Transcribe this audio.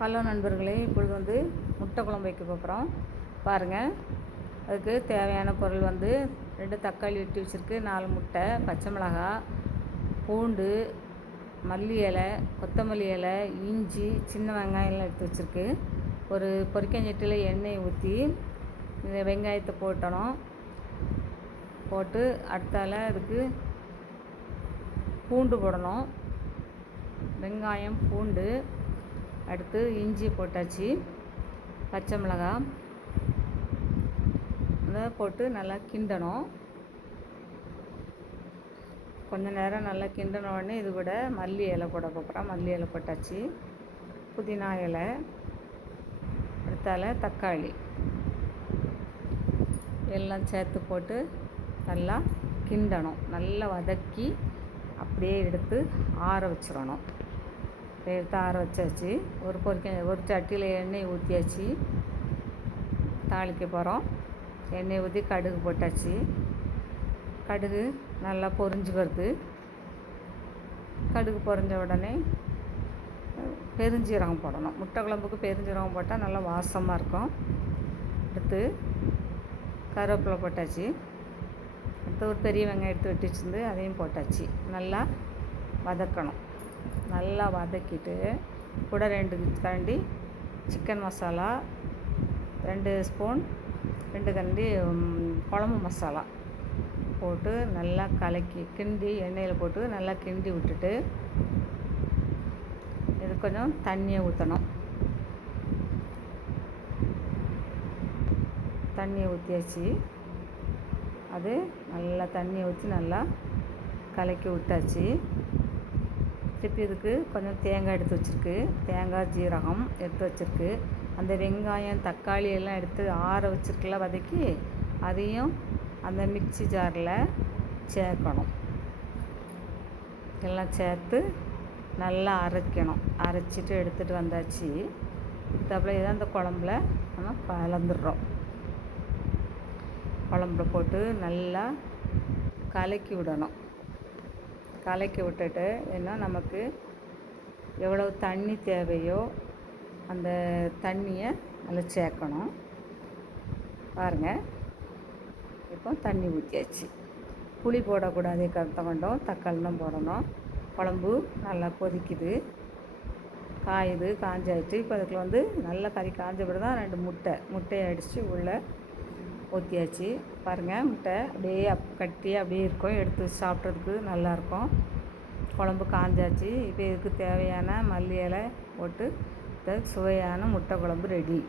Hello நண்பர்களே, இப்பொழுது முட்டை குழம்பு வைக்க போகிறோம். பாருங்கள், அதுக்கு தேவையான பொருள் 2 தக்காளி வெட்டி வச்சுருக்கு, 4 முட்டை, பச்சை மிளகாய், பூண்டு, மல்லி இலை, கொத்தமல்லி இலை, இஞ்சி, சின்ன வெங்காயம்லாம் எடுத்து வச்சுருக்கு. ஒரு பொரிக்கஞ்சட்டியில் எண்ணெய் ஊற்றி இந்த வெங்காயத்தை போட்டு அடுத்தால அதுக்கு பூண்டு போடணும். வெங்காயம், பூண்டு, அடுத்து இஞ்சி போட்டாச்சு, பச்சை மிளகாய் அதை போட்டு நல்லா கிண்டணும். கொஞ்சம் நேரம் நல்லா கிண்டின உடனே இது கூட மல்லி இலை போட போகிறோம். மல்லி இலை போட்டாச்சு, புதினா இலை, அடுத்தால தக்காளி எல்லாம் சேர்த்து போட்டு நல்லா கிண்டணும். நல்லா வதக்கி அப்படியே எடுத்து ஆற வச்சிடணும். எடுத்து ஆற வச்சாச்சு. ஒரு சட்டியில் எண்ணெய் ஊற்றியாச்சு, தாளிக்க போகிறோம். எண்ணெய் ஊற்றி கடுகு போட்டாச்சு. கடுகு நல்லா பொரிஞ்சு வருது. கடுகு பொரிஞ்ச உடனே பெருஞ்சீரகம் போடணும். முட்டை குழம்புக்கு பெருஞ்சீரகம் போட்டால் நல்லா வாசமாக இருக்கும். அடுத்து கருவேப்பிலை போட்டாச்சு. அடுத்து ஒரு பெரிய வெங்காயம் எடுத்து வெட்டி வச்சுருந்து அதையும் போட்டாச்சு. நல்லா வதக்கணும். நல்லா வதக்கிட்டு கூட 2 கரண்டி சிக்கன் மசாலா, 2 ஸ்பூன் 2 கரண்டி குழம்பு மசாலா போட்டு நல்லா கலக்கி கிண்டி எண்ணெயில் போட்டு நல்லா கிண்டி விட்டுட்டு இது கொஞ்சம் தண்ணியை ஊற்றணும். தண்ணியை ஊற்றியாச்சு. அது நல்லா தண்ணியை ஊற்றி நல்லா கலக்கி விட்டாச்சு. திருப்பி இதுக்கு கொஞ்சம் தேங்காய் எடுத்து வச்சுருக்கு, தேங்காய், ஜீரகம் எடுத்து வச்சுருக்கு. அந்த வெங்காயம், தக்காளி எல்லாம் எடுத்து ஆற வச்சுருக்குல வதக்கி, அதையும் அந்த மிக்ஸி ஜாரில் சேர்க்கணும். எல்லாம் சேர்த்து நல்லா அரைக்கணும். அரைச்சிட்டு எடுத்துகிட்டு வந்தாச்சு. இதுக்கப்புறம் இதை அந்த குழம்புல நம்ம கலந்துடுறோம். குழம்புல போட்டு நல்லா கலக்கி விடணும். கலக்கி விட்டுட்டு ஏன்னா நமக்கு எவ்வளவு தண்ணி தேவையோ அந்த தண்ணியை அதில் சேர்க்கணும். பாருங்கள், இப்போ தண்ணி ஊற்றியாச்சு. புளி போடக்கூடாது, கருத்த கொண்டோம் தக்காளி தான் போடணும். குழம்பு நல்லா கொதிக்குது, காஞ்சாயிடுச்சு. இப்போ அதுக்குள்ள நல்லா கறி காஞ்ச பிறகு தான் 2 முட்டையை அடித்து உள்ளே ஊற்றியாச்சு. பாருங்கள், முட்டை அப்படியே கட்டியாக அப்படியே இருக்கும், எடுத்து சாப்பிட்றதுக்கு நல்லாயிருக்கும். குழம்பு காஞ்சாச்சு. இப்போ இதுக்கு தேவையான மல்லி இலை போட்டு சுவையான முட்டை குழம்பு ரெடி.